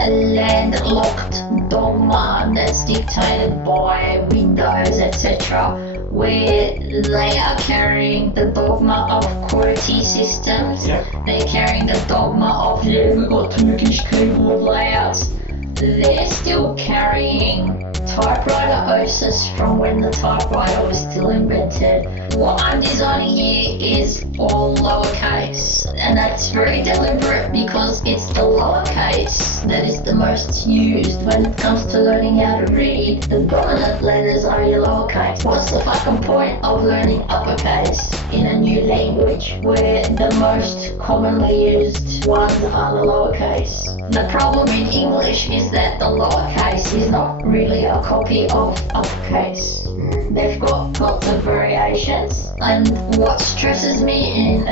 a landlocked dogma that's dictated by Windows, etc., where they are carrying the dogma of QWERTY systems. Yep. They're carrying the dogma of, yeah, we've got Turkish keyboard layouts. They're still carrying typewriter OSIS from when the typewriter was still invented. What I'm designing here is all lowercase, and that's very deliberate because it's the lowercase that is the most used when it comes to learning how to read. The dominant letters are your lowercase. What's the fucking point of learning uppercase in a new language where the most commonly used ones are the lowercase? The problem in English is that the lowercase is not really a copy of uppercase. They've got lots of variations, and what stresses me in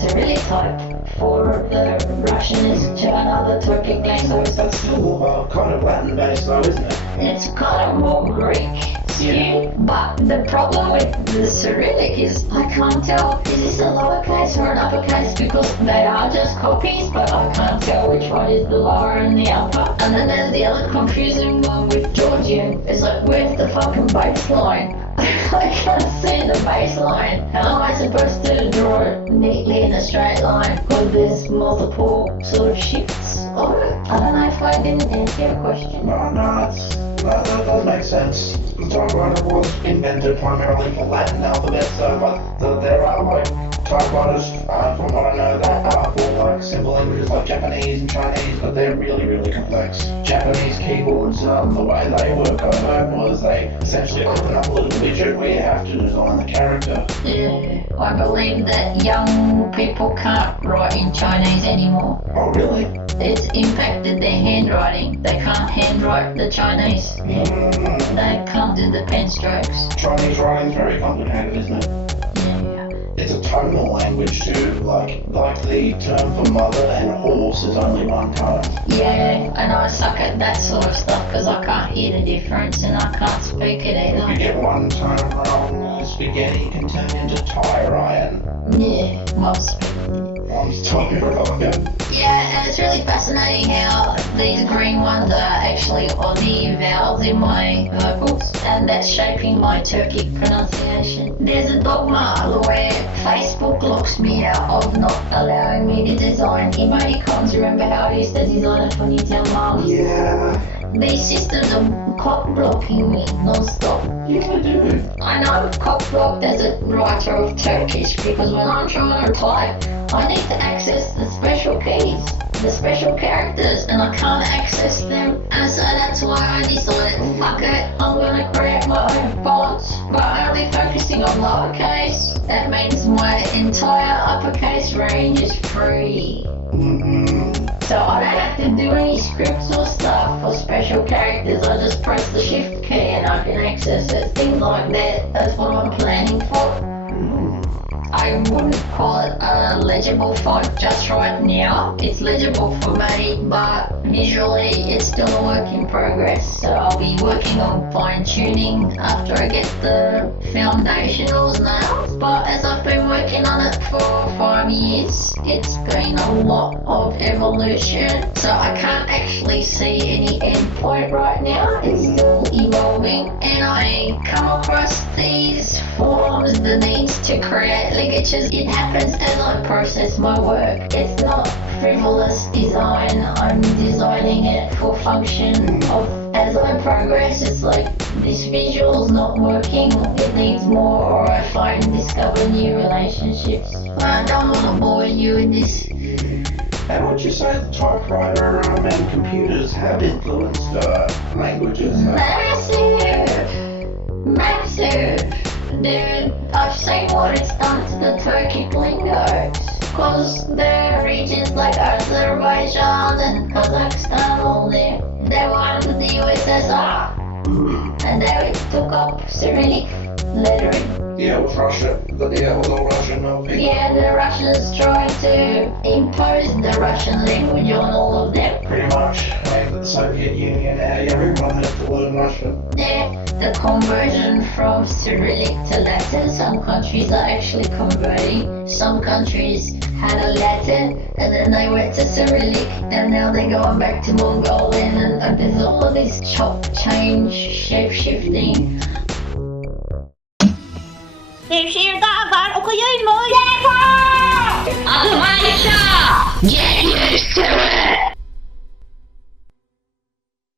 Cyrillic type for the Russian is to another Turkic language. That's still kind of Latin based though, isn't it? It's kind of more Greek. Yeah. But the problem with the Cyrillic is I can't tell is this a lowercase or an uppercase because they are just copies, but I can't tell which one is the lower and the upper. And then there's the other confusing one with Georgian. It's like, where's the fucking baseline? I can't see the baseline. How am I supposed to draw it neatly in a straight line? Because there's multiple sort of shifts of it. I don't know if I didn't answer your question. No, that does make sense. The typewriter was invented primarily for Latin alphabets though, but there are like typewriters, from what I know, that are for like simple languages like Japanese and Chinese, but they're really, really complex. Japanese keyboards, the way they work, I know, was they essentially open up a little widget where you have to design the character. Yeah, I believe that young people can't write in Chinese anymore. Oh, really? It's impacted their handwriting. They can't handwrite the Chinese. They can't do the pen strokes. Chinese writing's very complicated, isn't it? Yeah. It's a tonal language too, like the term for mother and horse is only one tone. Yeah, and I suck at that sort of stuff because I can't hear the difference and I can't speak it If you either. get one tone wrong, spaghetti can turn into tire iron. Yeah, most. Mom's tire iron. Yeah, and it's really fascinating how these green ones are actually Aussie vowels in my vocals, and that's shaping my Turkic pronunciation. There's a dogma where Facebook locks me out of not allowing me to design emoticons. Remember how I used to design a ponytail mask? Yeah. These systems are cock blocking me non-stop. Yeah, I do. I know cock blocked as a writer of Turkish because when I'm trying to type, I need to access the special keys, the special characters, and I can't access them. And so that's why I decided, fuck it, I'm gonna create my own fonts, but only focusing on lowercase. That means my entire uppercase range is free. So I don't have to do any scripts or stuff for special characters. I just press the shift key and I can access it. Things like that. That's what I'm planning for. I wouldn't call it a legible font just right now. It's legible for me, but visually it's still a work in progress. So I'll be working on fine tuning after I get the foundationals nailed. But as I've been working on it for 5 years, it's been a lot of evolution. So I can't actually see any end point right now. It's still evolving. And I come across these forms, the needs to create ligatures. It happens as I process my work. It's not frivolous design. I'm designing it for function of as I progress. It's like this visual's not working. It needs more, or I discover new relationships. I don't want to bore you with this. And would you say the typewriter and computers have influenced languages? Massive. Dude, I've seen what it's done to the Turkic lingo. Because there are regions like Azerbaijan and Kazakhstan, all there. They were under the USSR. And they took up Cyrillic lettering. Yeah, it was Russia. Yeah, it was all Russian. Yeah, the Russians tried to impose the Russian language on all of them. Pretty much. I mean, Soviet Union, everyone had to learn Russian. Yeah, the conversion from Cyrillic to Latin, some countries are actually converting. Some countries had a Latin and then they went to Cyrillic and now they're going back to Mongolian and there's all of this chop change, shape shifting. Bir şiir daha var, okuyayım mı? Adım Ayşe.